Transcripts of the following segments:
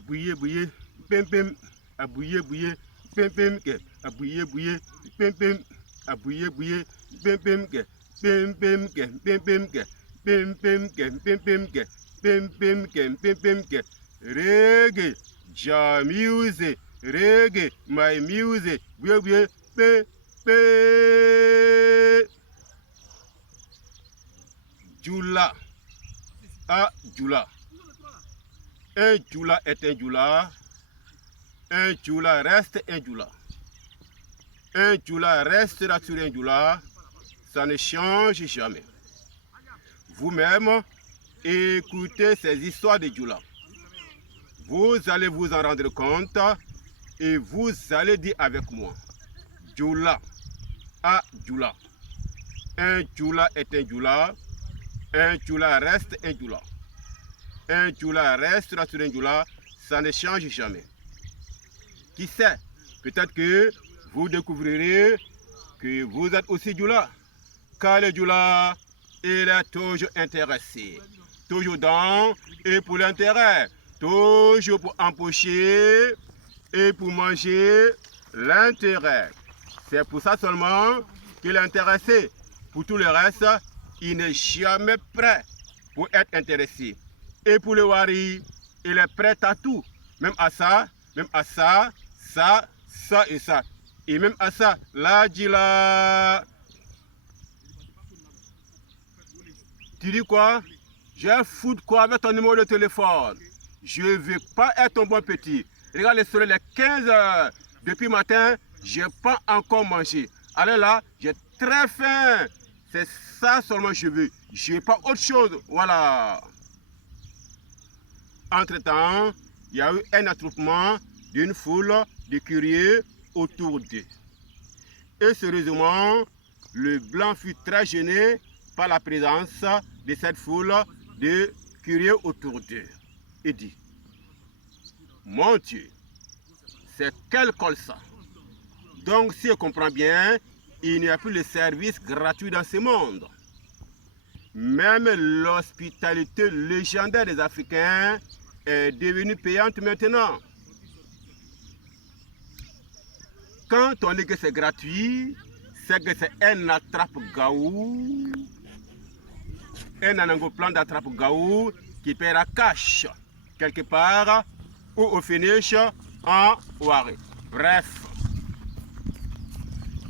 bouillé, bouillé, pim, pim, à bouillé, bouillé, pim, pim, à bouillé, bouillé, pim, pim, à bouillé, bouillé, pim, pim, pim, pim, pim, pim, pim, pim, pim, pim, pim, pim, pim, pim, reggae, ja music, reggae, my music, bouillé, bouillé, pim, pim. Djoula, ah, djoula. Un djoula est un djoula. Un djoula reste un djoula. Un djoula restera sur un djoula. Ça ne change jamais. Vous-même, écoutez ces histoires de djoula. Vous allez vous en rendre compte et vous allez dire avec moi. Djoula, ah djoula. Un djoula est un djoula. Un djoula reste un djoula. Un djoula restera sur un djoula, ça ne change jamais. Qui sait, peut-être que vous découvrirez que vous êtes aussi djoula. Car le djoula, il est toujours intéressé. Toujours dans et pour l'intérêt. Toujours pour empocher et pour manger l'intérêt. C'est pour ça seulement qu'il est intéressé. Pour tout le reste, il n'est jamais prêt pour être intéressé. Et pour le wari, il est prêt à tout. Même à ça, ça et ça. Et même à ça, la djila. Tu dis quoi? J'ai foutu quoi avec ton numéro de téléphone? Je ne veux pas être ton bon petit. Regarde le soleil, les 15 heures. Depuis matin, je n'ai pas encore mangé. Alors là, j'ai très faim. C'est ça seulement que je veux. Je ne veux pas autre chose. Voilà. Entre-temps, il y a eu un attroupement d'une foule de curieux autour d'eux. Et sérieusement, le blanc fut très gêné par la présence de cette foule de curieux autour d'eux. Il dit, mon Dieu, c'est quel col ça? Donc, si je comprends bien, il n'y a plus de service gratuit dans ce monde. Même l'hospitalité légendaire des Africains est devenue payante maintenant. Quand on dit que c'est gratuit, c'est que c'est un attrape-gaou, un anangoplan d'attrape-gaou qui paiera cash quelque part ou au finish en waré. Bref,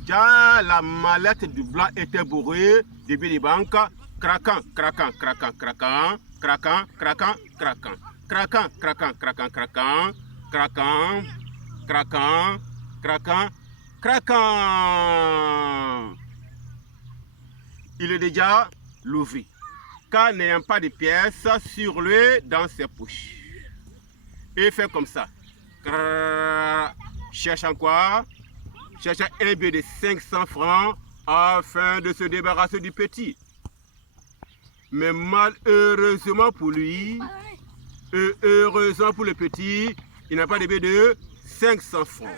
déjà la mallette du blanc était bourrée de billets de banque, craquant, craquant, craquant, craquant, craquant, craquant, craquant, craquant, craquant, craquant, craquant, craquant, craquant, craquant, craquant. Il est déjà l'ouvri, car n'ayant pas de pièces sur lui dans ses poches. Et fait comme ça. Cherchant quoi? Cherchant un billet de 500 francs afin de se débarrasser du petit. Mais malheureusement pour lui, et heureusement pour le petit, il n'a pas de billet de 500 francs.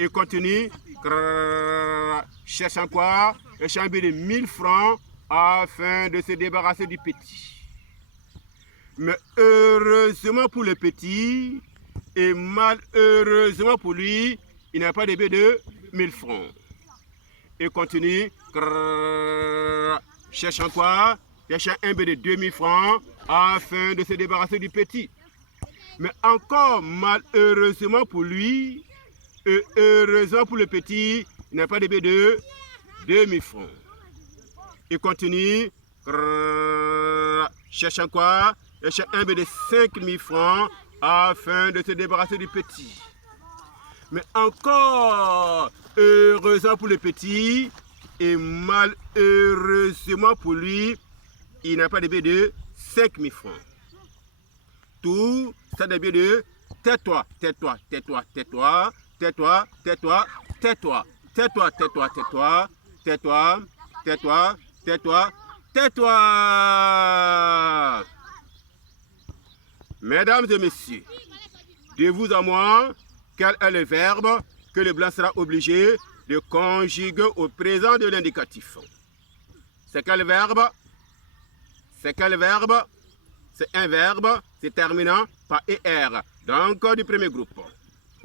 Il continue, cherchant quoi? Cherchant un billet de 1000 francs afin de se débarrasser du petit. Mais heureusement pour le petit, et malheureusement pour lui, il n'a pas de billet de 1000 francs. Il continue, cherchant quoi? Cherchant un billet de 2000 francs afin de se débarrasser du petit. Mais encore malheureusement pour lui, et heureusement pour le petit, il n'a pas de billet de 2000 francs. Il continue, cherchant quoi? Cherchant un billet de 5000 francs afin de se débarrasser du petit. Mais encore heureusement pour le petit et malheureusement pour lui, il n'a pas de billet de 5000 francs. Tout ça des billets de tais-toi, tais-toi, tais-toi, tais-toi, tais-toi, tais-toi, tais-toi, tais-toi, tais-toi, tais-toi, tais-toi, tais-toi, tais-toi, tais-toi. Mesdames et messieurs, de vous à moi, quel est le verbe que le blanc sera obligé de conjuguer au présent de l'indicatif? C'est quel verbe? C'est quel verbe? c'est un verbe se terminant par ER. Donc, du premier groupe.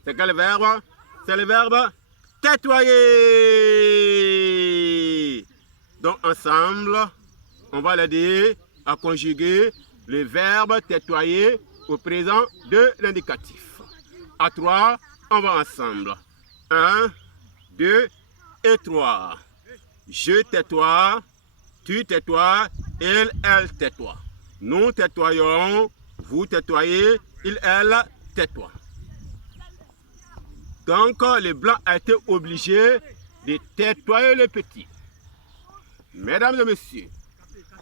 C'est quel verbe? C'est le verbe tétoyer. Donc, ensemble, on va l'aider à conjuguer le verbe tétoyer au présent de l'indicatif. À 3, on va ensemble. 1, 2 et 3. Je tais-toi, tu tais-toi, il, elle tais-toi. Nous tétoyons, vous tétoyez, il, elle tais-toi. Donc, le blanc a été obligé de tétoyer le petit. Mesdames et messieurs,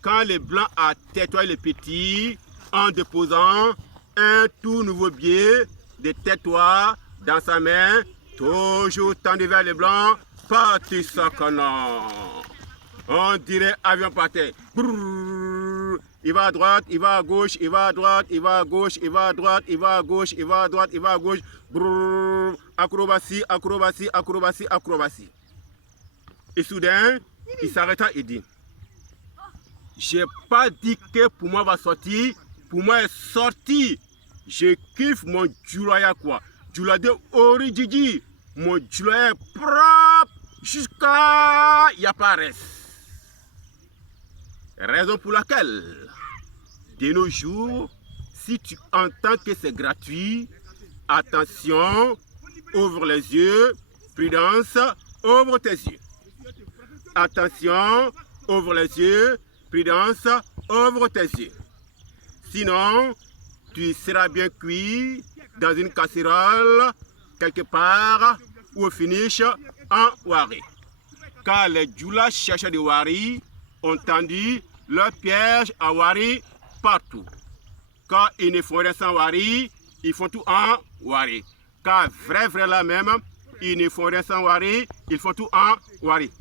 quand le blanc a tétoyé le petit en déposant un tout nouveau billet de tétoir dans sa main, toujours tendu vers le blanc, parti sacanant. On dirait avion par terre. Il va à droite, il va à gauche, il va à droite, il va à gauche, il va à droite, il va à gauche, il va à droite, il va à gauche. Acrobatie, acrobatie, acrobatie, acrobatie. Et soudain, il s'arrêta et dit, j'ai pas dit que pour moi va sortir, pour moi est sorti. Je kiffe mon djoulaya quoi. Djoula de Oridjidji. Mon djoulaya est propre jusqu'à Yapares. Raison pour laquelle, de nos jours, si tu entends que c'est gratuit, attention, ouvre les yeux, prudence, ouvre tes yeux. Attention, ouvre les yeux, prudence, ouvre tes yeux. Sinon, tu seras bien cuit dans une casserole, quelque part, ou au finish, en wari. Car les djoulas chercheurs de wari ont tendu leur piège à wari partout. Quand ils ne font rien sans wari, ils font tout en wari. Car vrai là même, ils ne font rien sans wari, ils font tout en wari.